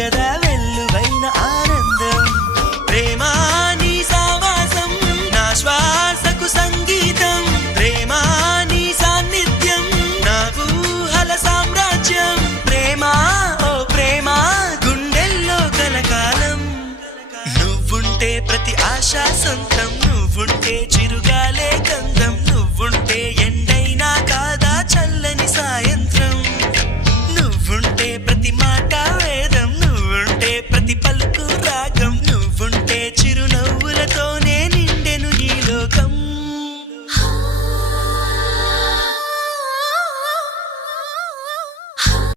కదా వెల్లువైన ఆనందం. ప్రేమ నీ సావాసం నా శ్వాసకు సంగీతం. ప్రేమ నీ సాన్నిధ్యం నా ఊహల సామ్రాజ్యం. ప్రేమ ఓ ప్రేమ గుండెల్లో కలకాలం. నువ్వుంటే ప్రతి ఆశ సొంతం. నువ్వుంటే చిరుగాలే